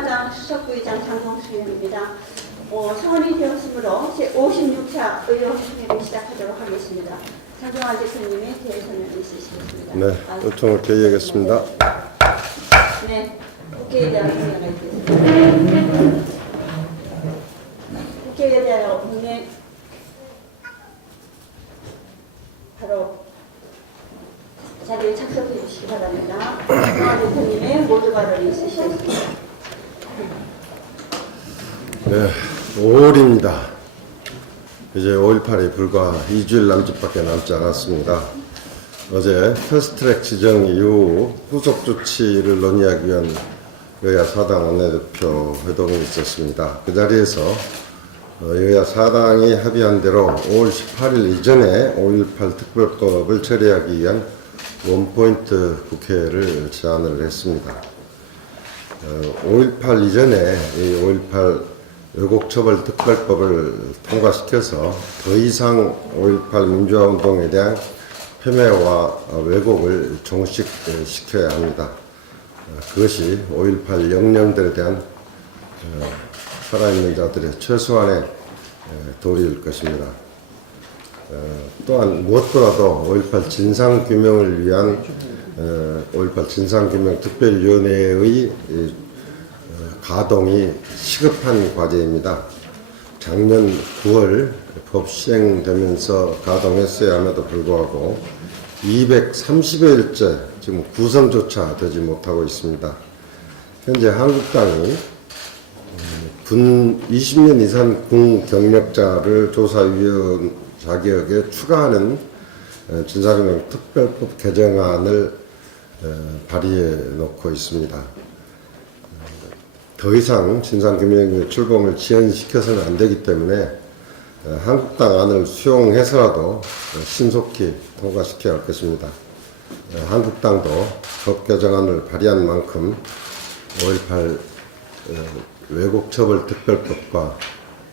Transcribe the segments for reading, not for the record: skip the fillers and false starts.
사무과장 수석부의장 장동수 의원입니다. 성원이 되었으므로 제56차 의원회의를 시작하도록 하겠습니다. 장종환 대표님의 대선을 있으시겠습니다. 네, 요청을 개의하겠습니다. 네, 국회에 대한 문제가 있겠습니다. 국회에 대한 문제 바로 자리에 착석해 주시기 바랍니다. 장종환 대표님의 모두 발언이 있으시겠습니다. 네, 5월입니다. 이제 5.18이 불과 2주일 남짓밖에 남지 않았습니다. 어제 패스트트랙 지정 이후 후속 조치를 논의하기 위한 여야 4당 원내대표 회동이 있었습니다. 그 자리에서 여야 4당이 합의한 대로 5월 18일 이전에 5.18 특별법을 처리하기 위한 원포인트 국회를 제안을 했습니다. 5.18 이전에 이 5.18 왜곡처벌 특별법을 통과시켜서 더 이상 5.18 민주화운동에 대한 폄훼와 왜곡을 종식시켜야 합니다. 그것이 5.18 영령들에 대한 살아있는 자들의 최소한의 도리일 것입니다. 또한 무엇보다도 5.18 진상규명을 위한 5.18 진상규명 특별위원회의 가동이 시급한 과제입니다. 작년 9월 법 시행되면서 가동했어야 함에도 불구하고 230여일째 지금 구성조차 되지 못하고 있습니다. 현재 한국당이 군 20년 이상 군 경력자를 조사위원 자격에 추가하는 진상규명 특별법 개정안을 발의해 놓고 있습니다. 더 이상 진상규명의 출범을 지연시켜서는 안 되기 때문에 한국당 안을 수용해서라도 신속히 통과시켜야 할 것입니다. 한국당도 법 개정안을 발의한 만큼 5.18 왜곡처벌특별법과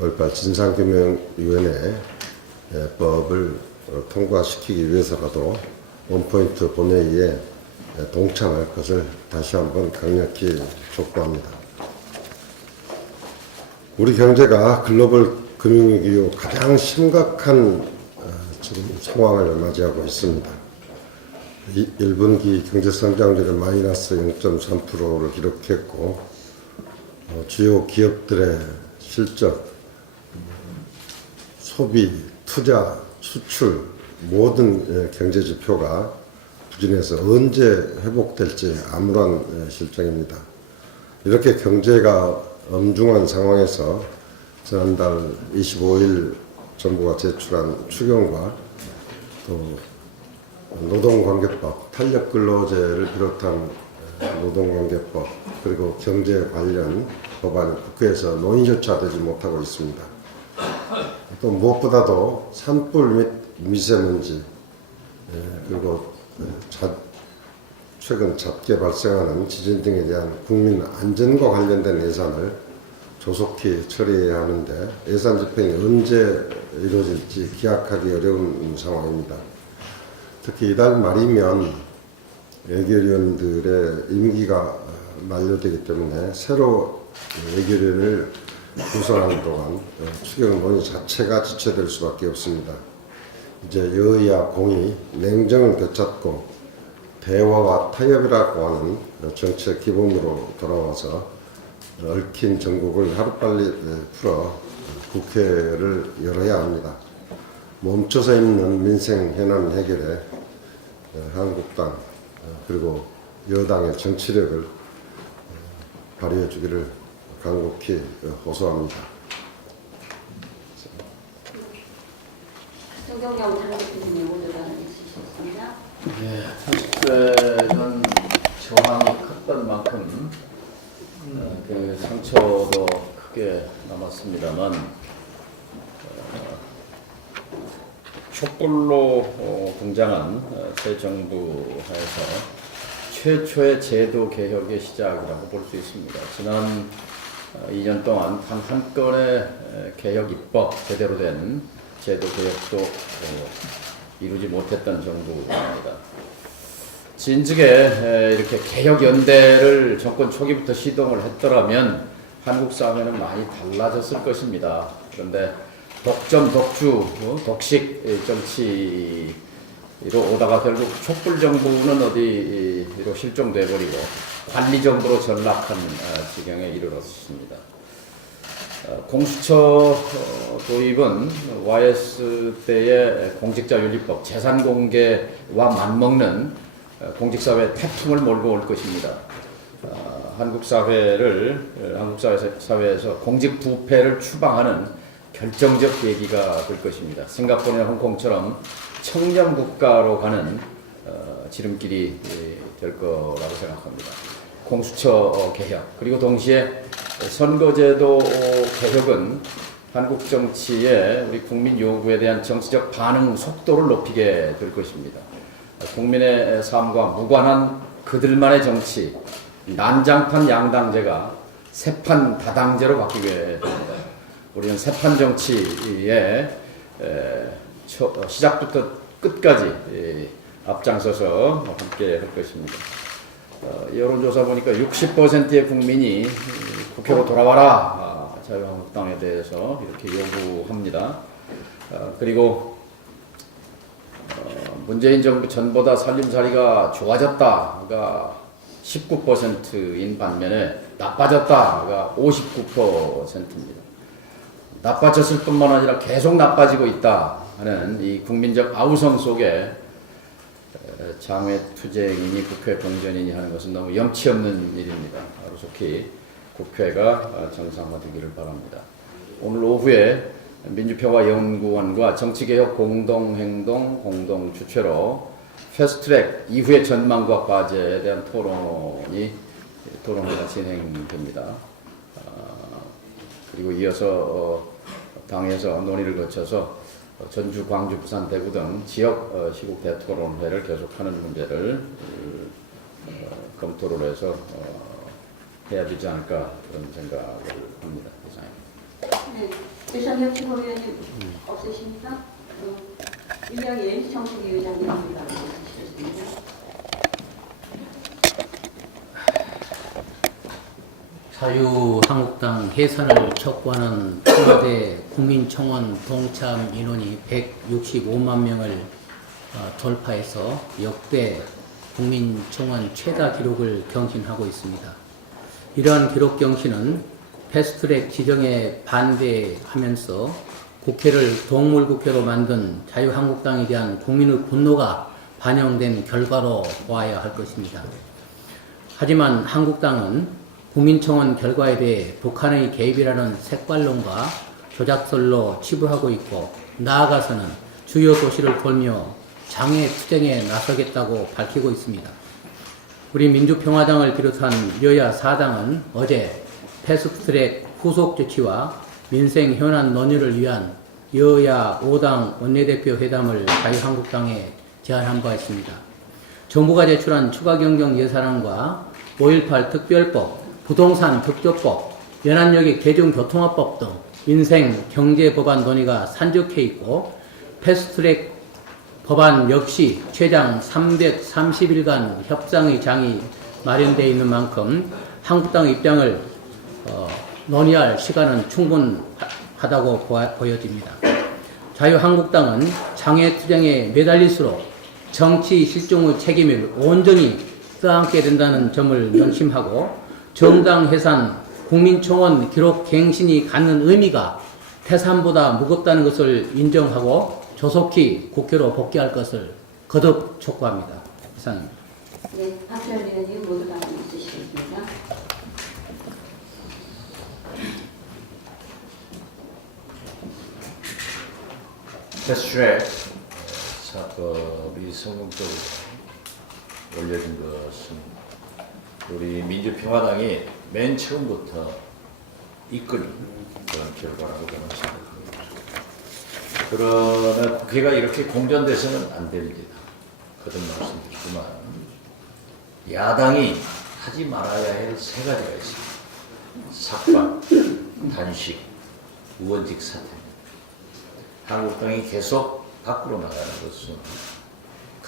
5.18 진상규명위원회 법을 통과시키기 위해서라도 원포인트 본회의에 동참할 것을 다시 한번 강력히 촉구합니다. 우리 경제가 글로벌 금융위기 이후 가장 심각한 지금 상황을 맞이하고 있습니다. 1분기 경제성장률은 마이너스 0.3%를 기록했고 주요 기업들의 실적, 소비, 투자, 수출 모든 경제지표가 부진해서 언제 회복될지 암울한 실정입니다. 이렇게 경제가 엄중한 상황에서 지난달 25일 정부가 제출한 추경과 또 노동관계법, 탄력근로제를 비롯한 노동관계법 그리고 경제 관련 법안이 국회에서 논의조차 되지 못하고 있습니다. 또 무엇보다도 산불 및 미세먼지 그리고 최근 잦게 발생하는 지진 등에 대한 국민 안전과 관련된 예산을 조속히 처리해야 하는데 예산 집행이 언제 이루어질지 기약하기 어려운 상황입니다. 특히 이달 말이면 예결위원들의 임기가 만료되기 때문에 새로 예결위원을 구성하는 동안 추경 논의 자체가 지체될 수밖에 없습니다. 이제 여야 공이 냉정을 되찾고 대화와 타협이라고 하는 정책 기본으로 돌아와서 얽힌 전국을 하루빨리 풀어 국회를 열어야 합니다. 멈춰서 있는 민생 현안 해결에 한국당 그리고 여당의 정치력을 발휘해 주기를 간곡히 호소합니다. 정경영 당대표님의 모두 발언이 있으셨습니다. 는 저항이 컸던 만큼 그 상처도 크게 남았습니다만 촛불로 등장한 새 정부 하에서 최초의 제도 개혁의 시작이라고 볼 수 있습니다. 지난 2년 동안 단 한 건의 개혁 입법 제대로 된 제도 개혁도 이루지 못했던 정부입니다. 진즉에 이렇게 개혁연대를 정권 초기부터 시동을 했더라면 한국 사회는 많이 달라졌을 것입니다. 그런데 독점, 독주, 독식 정치로 오다가 결국 촛불 정부는 어디로 실종돼 버리고 관리 정부로 전락한 지경에 이르렀습니다. 공수처 도입은 YS 때의 공직자윤리법, 재산공개와 맞먹는 공직사회 태풍을 몰고 올 것입니다. 한국 사회에서 공직 부패를 추방하는 결정적 계기가 될 것입니다. 싱가포르나 홍콩처럼 청년 국가로 가는 지름길이 될 거라고 생각합니다. 공수처 개혁 그리고 동시에 선거제도 개혁은 한국 정치에 우리 국민 요구에 대한 정치적 반응 속도를 높이게 될 것입니다. 국민의 삶과 무관한 그들만의 정치, 난장판 양당제가 세판 다당제로 바뀌게 됩니다. 우리는 세판 정치에 시작부터 끝까지 앞장서서 함께 할 것입니다. 여론조사 보니까 60%의 국민이 국회로 돌아와라 자유한국당에 대해서 이렇게 요구합니다. 그리고 문재인 정부 전보다 살림살이가 좋아졌다가 19%인 반면에 나빠졌다가 59%입니다. 나빠졌을 뿐만 아니라 계속 나빠지고 있다 하는 이 국민적 아우성 속에 장외투쟁이니 국회 공전이니 하는 것은 너무 염치 없는 일입니다. 하루속히 국회가 정상화되기를 바랍니다. 오늘 오후에 민주평화연구원과 정치개혁 공동행동 공동주최로 패스트트랙 이후의 전망과 과제에 대한 토론회가 진행됩니다. 그리고 이어서 당에서 논의를 거쳐서 전주, 광주, 부산, 대구 등 지역 시국 대토론회를 계속하는 문제를 검토를 해서 해야 되지 않을까 그런 생각을 합니다. 이상입니다. 네, 대상혁 최고위원님 없으십니까? 윤영일 정책위 의장님 말씀하시겠습니다. 자유한국당 해산을 촉구하는 청와대 국민청원 동참 인원이 165만 명을 돌파해서 역대 국민청원 최다 기록을 경신하고 있습니다. 이러한 기록 경신은 패스트트랙 지정에 반대하면서 국회를 동물국회로 만든 자유한국당에 대한 국민의 분노가 반영된 결과로 보아야 할 것입니다. 하지만 한국당은 국민청원 결과에 대해 북한의 개입이라는 색깔론과 조작설로 치부하고 있고 나아가서는 주요 도시를 돌며 장외투쟁에 나서겠다고 밝히고 있습니다. 우리 민주평화당을 비롯한 여야 4당은 어제 패스트트랙 후속 조치와 민생 현안 논의를 위한 여야 5당 원내대표 회담을 자유한국당에 제안한 바 있습니다. 정부가 제출한 추가경정 예산안과 5.18 특별법, 부동산 특조법, 연안여객 대중교통화법 등 민생 경제 법안 논의가 산적해 있고 패스트트랙 법안 역시 최장 330일간 협상의 장이 마련되어 있는 만큼 한국당의 입장을 논의할 시간은 충분하다고 보여집니다. 자유한국당은 장외투쟁에 매달릴수록 정치 실종의 책임을 온전히 떠안게 된다는 점을 명심하고 정당 해산, 국민청원 기록 갱신이 갖는 의미가 해산보다 무겁다는 것을 인정하고 조속히 국회로 복귀할 것을 거듭 촉구합니다. 이상입니다. 네, 박지원 의원님 모두 말씀 있으시겠습니다. 패스트트랙 사법이 성공적으로 올려진 것은 우리 민주평화당이 맨 처음부터 이끈 그런 결과라고 저는 생각합니다. 그러나 국회가 이렇게 공전돼서는 안 됩니다. 거듭 말씀드리지만 야당이 하지 말아야 할 세 가지가 있습니다. 삭발, 단식, 의원직 사퇴. 한국당이 계속 밖으로 나가는 것은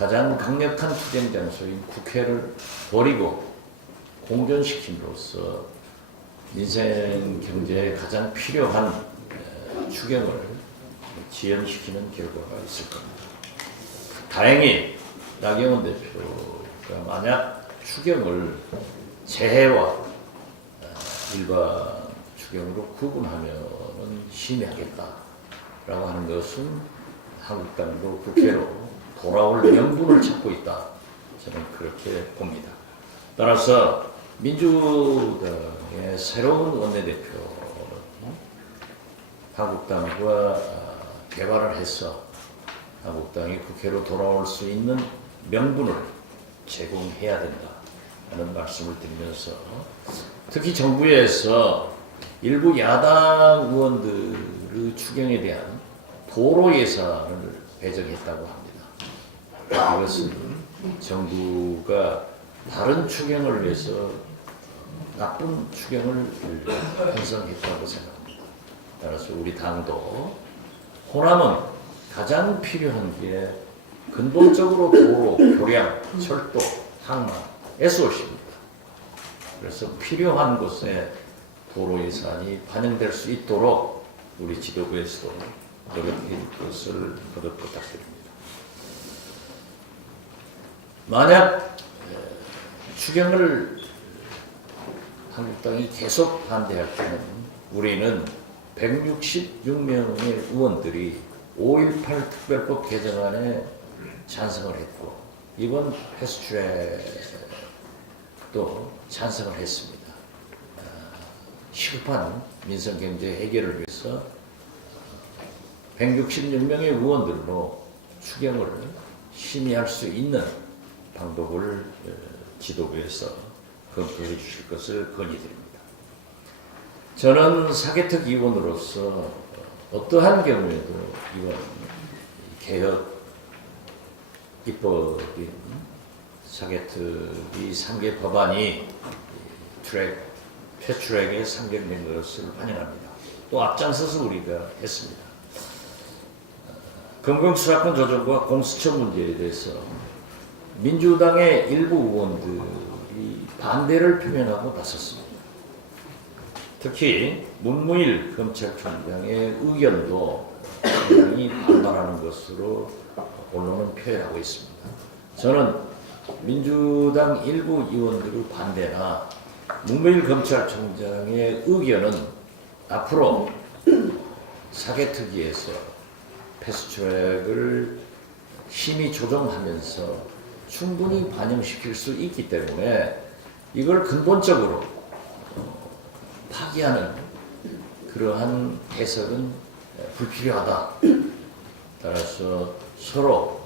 가장 강력한 투쟁 장소인 국회를 버리고 공존시킴으로써 민생 경제에 가장 필요한 추경을 지연시키는 결과가 있을 겁니다. 다행히 나경원 대표가 만약 추경을 재해와 일반 추경으로 구분하면은 심의하겠다라고 하는 것은 한국당도 국회로 돌아올 명분을 찾고 있다. 저는 그렇게 봅니다. 따라서 민주당의 새로운 원내대표는 한국당과 대화를 해서 한국당이 국회로 돌아올 수 있는 명분을 제공해야 된다 하는 말씀을 드리면서 특히 정부에서 일부 야당 의원들의 추경에 대한 도로 예산을 배정했다고 합니다. 이것은 정부가 다른 추경을 위해서 나쁜 추경을 편성했다고 생각합니다. 따라서 우리 당도 호남은 가장 필요한 게 근본적으로 도로, 교량, 철도, 항만, SOC입니다. 그래서 필요한 곳에 도로 예산이 반영될 수 있도록 우리 지도부에서도 노력해 줄 것을 거듭 부탁드립니다. 만약 추경을 한국당이 계속 반대할 때는 우리는 166명의 의원들이 5.18 특별법 개정안에 찬성을 했고 이번 패스트트랙도 찬성을 했습니다. 시급한 민생경제 해결을 위해서 166명의 의원들로 추경을 심의할 수 있는 방법을 지도부에서 검토해 주실 것을 건의드립니다. 저는 사개특 의원으로서 어떠한 경우에도 이번 개혁 입법인 사개특위 3개 법안이 패트트랙에 상정된 것을 환영합니다. 또 앞장서서 우리가 했습니다. 금융수사권 조정과 공수처 문제에 대해서 민주당의 일부 의원들이 반대를 표명하고 나섰습니다. 특히 문무일 검찰총장의 의견도 상당히 반발하는 것으로 언론은 표현하고 있습니다. 저는 민주당 일부 의원들의 반대나 문무일 검찰총장의 의견은 앞으로 사개특위에서 패스트트랙을 심의 조정하면서 충분히 반영시킬 수 있기 때문에 이걸 근본적으로 파기하는 그러한 해석은 불필요하다. 따라서 서로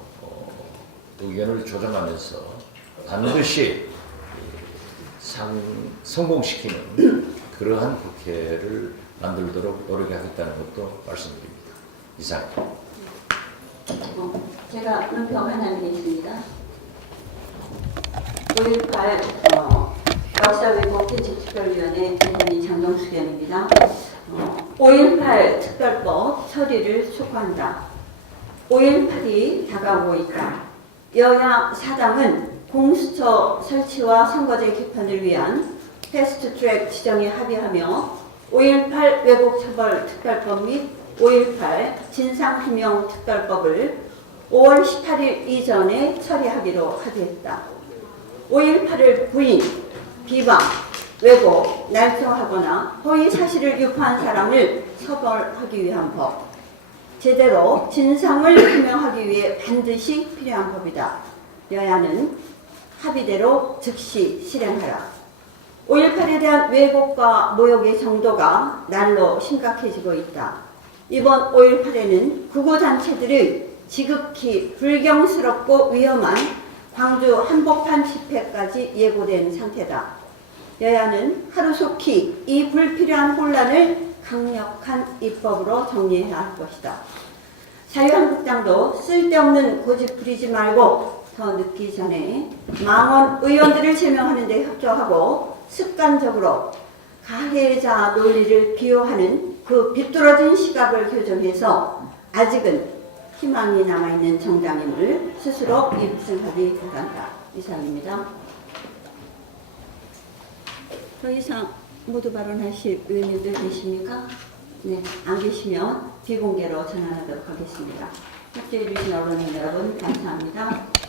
의견을 조정하면서 반드시 성공시키는 그러한 국회를 만들도록 노력하겠다는 것도 말씀드립니다. 이상입니다. 제가 논평 하나 드리겠습니다. 5.18 역사 왜곡 대책특별위원회 대변인 장동숙 의원입니다. 5.18 특별법 처리를 촉구한다. 5.18이 다가오고 있다. 여야 사당은 공수처 설치와 선거제 개편을 위한 패스트트랙 지정에 합의하며 5.18 왜곡처벌 특별법 및 5.18 진상규명 특별법을 5월 18일 이전에 처리하기로 합의했다. 5.18을 부인, 비방, 왜곡, 날조하거나 허위 사실을 유포한 사람을 처벌하기 위한 법, 제대로 진상을 규명하기 위해 반드시 필요한 법이다. 여야는 합의대로 즉시 실행하라. 5.18에 대한 왜곡과 모욕의 정도가 날로 심각해지고 있다. 이번 5.18에는 극우단체들의 지극히 불경스럽고 위험한 광주 한복판 집회까지 예고된 상태다. 여야는 하루속히 이 불필요한 혼란을 강력한 입법으로 정리해야 할 것이다. 자유한국당도 쓸데없는 고집 부리지 말고 더 늦기 전에 망원 의원들을 제명하는 데 협조하고 습관적으로 가해자 논리를 비호하는 그 비뚤어진 시각을 교정해서 아직은 희망이 남아있는 정당임을 스스로 입증하기 바란다. 이상입니다. 더 이상 모두 발언하실 의원님들 계십니까? 네, 안 계시면 비공개로 전환하도록 하겠습니다. 협조해 주신 언론인 여러분 감사합니다.